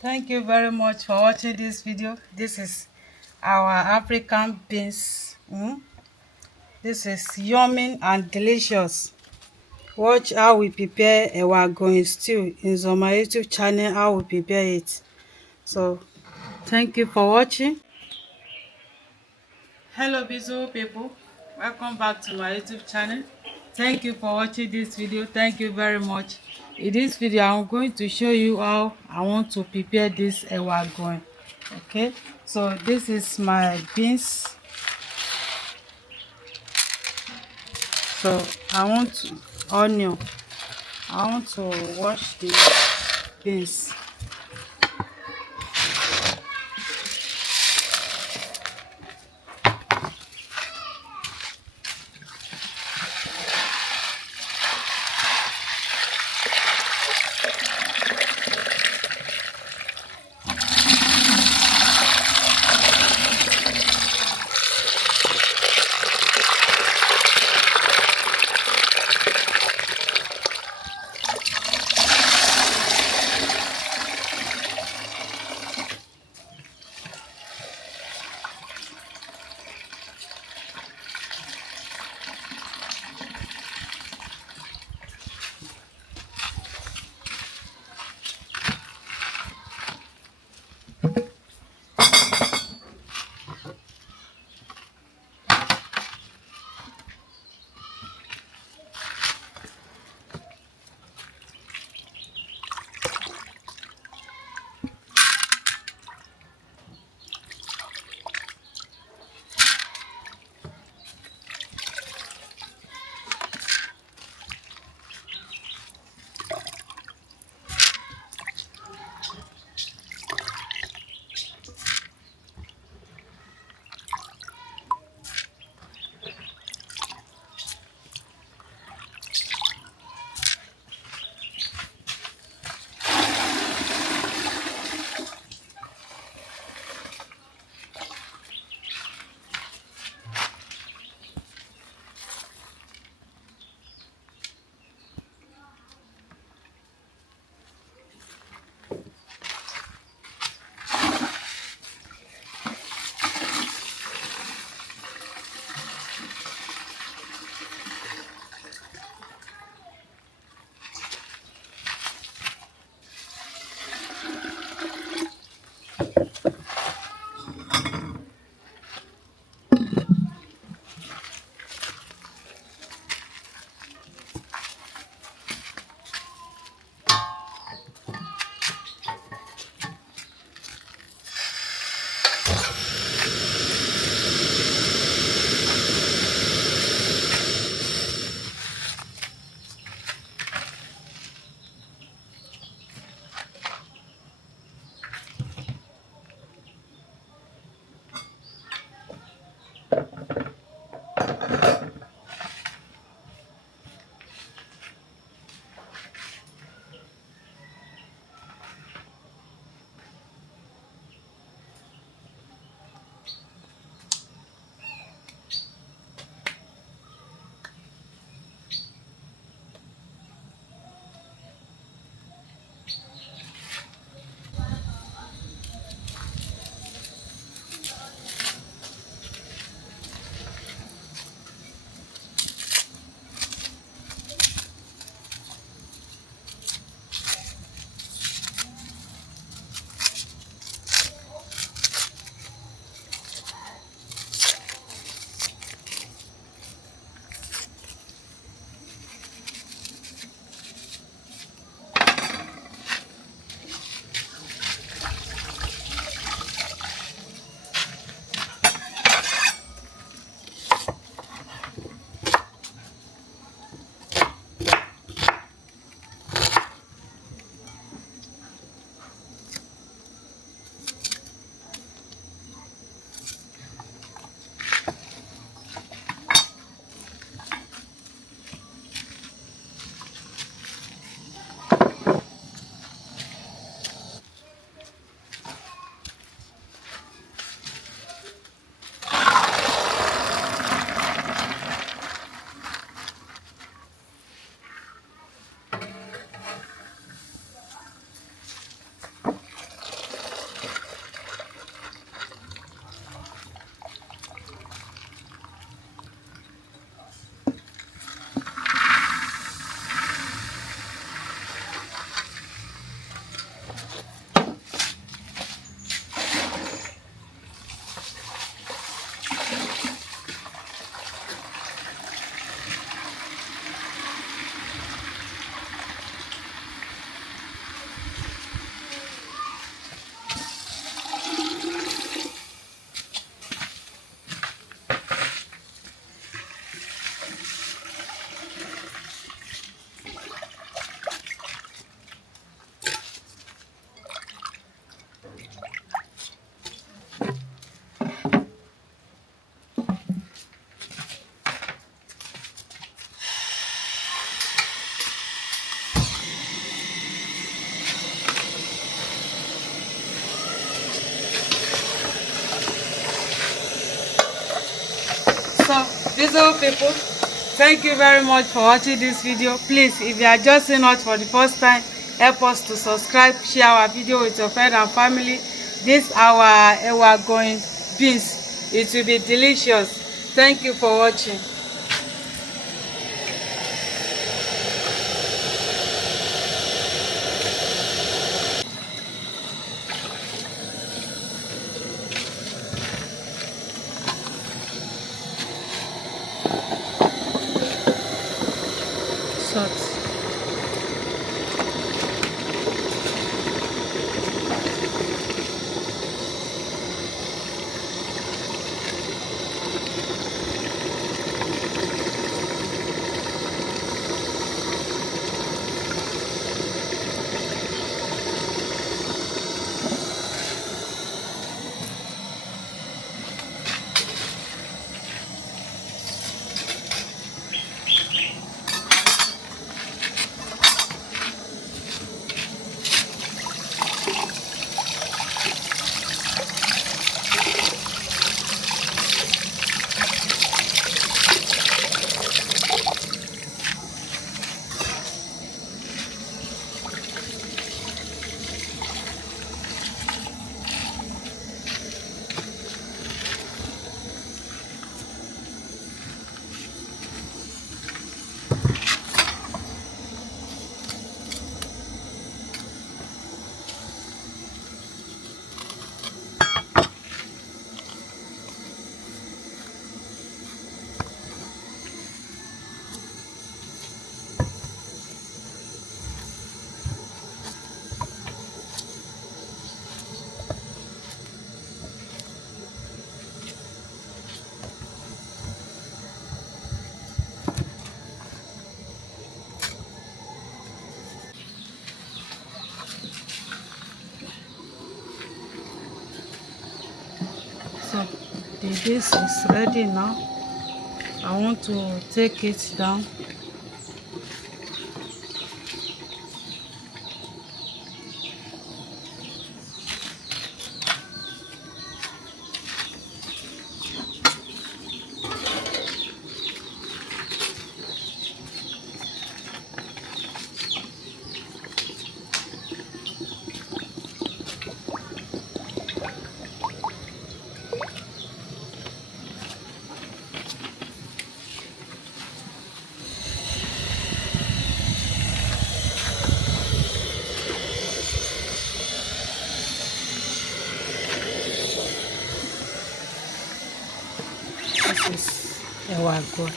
Thank you very much for watching this video. This is our African beans. This is yummy and delicious. Watch how we prepare our going stew in my YouTube channel, how we prepare it. So thank you for watching. Hello beautiful people, welcome back to my YouTube channel. Thank you for watching this video. Thank you very much. In this video I'm going to show you how I want to prepare this ewagoin. Okay, so this is my beans. So I want onion. I want to wash the beans. Beautiful people, thank you very much for watching this video. Please, if you are just seeing us for the first time, help us to subscribe, share our video with your friend and family. This our ewa going beans. It will be delicious. Thank you for watching. Salt. So the base is ready now. I want to take it down. This is ewa gold.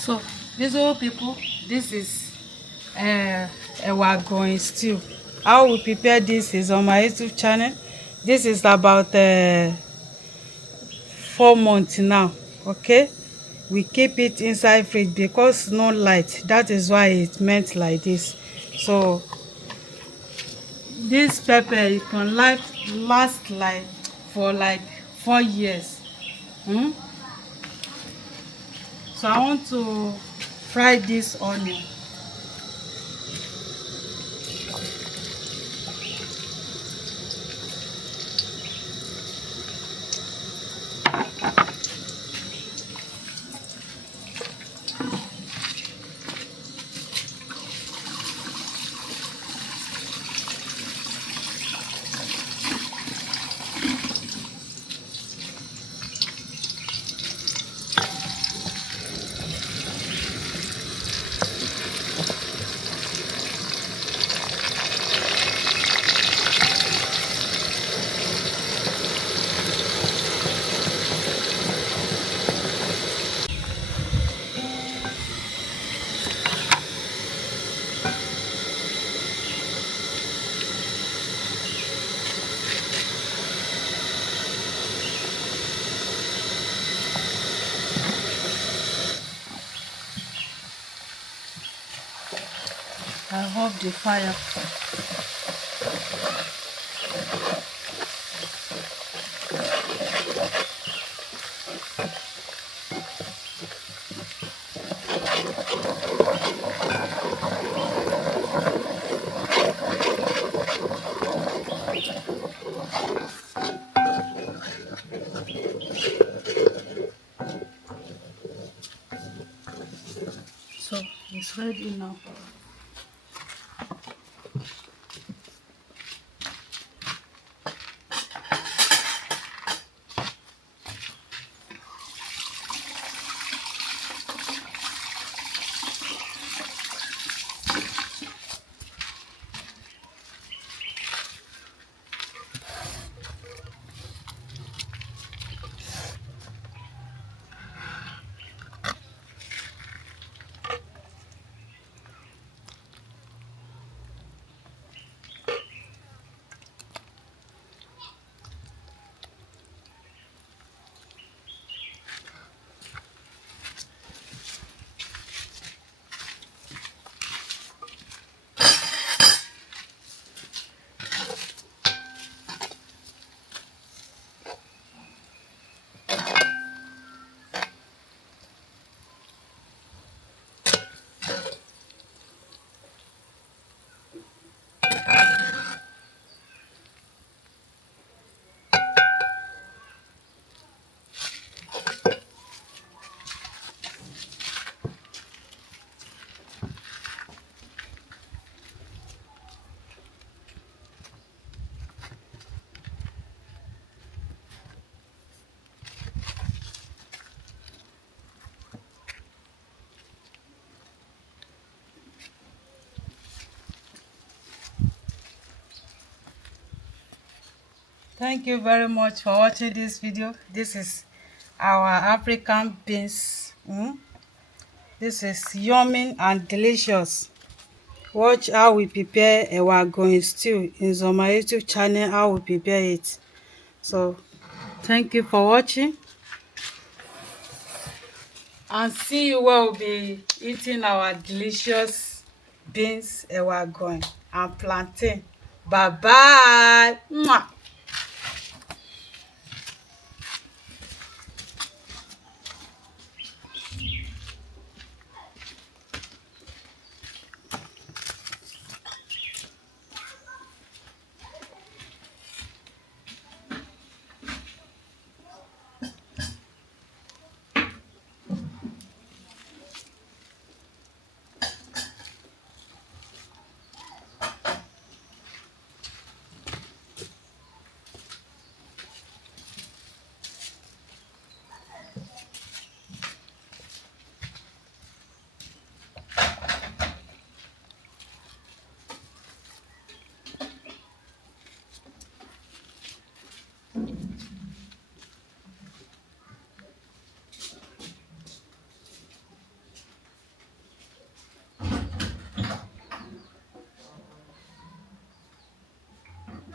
So beautiful people, this is ewagoin stew. How we prepare this is on my YouTube channel. This is about 4 months now. Okay, we keep it inside fridge because no light, that is why it meant like this. So this pepper, you can last like for like 4 years. So I want to fry this onion. I hope the fire. So it's ready now. Thank you very much for watching this video. This is our African beans. This is yummy and delicious. Watch how we prepare ewagoin stew is on my YouTube channel, how we prepare it. So thank you for watching, and see you where we'll be eating our delicious beans ewagoin and plantain. Bye bye. Mwah.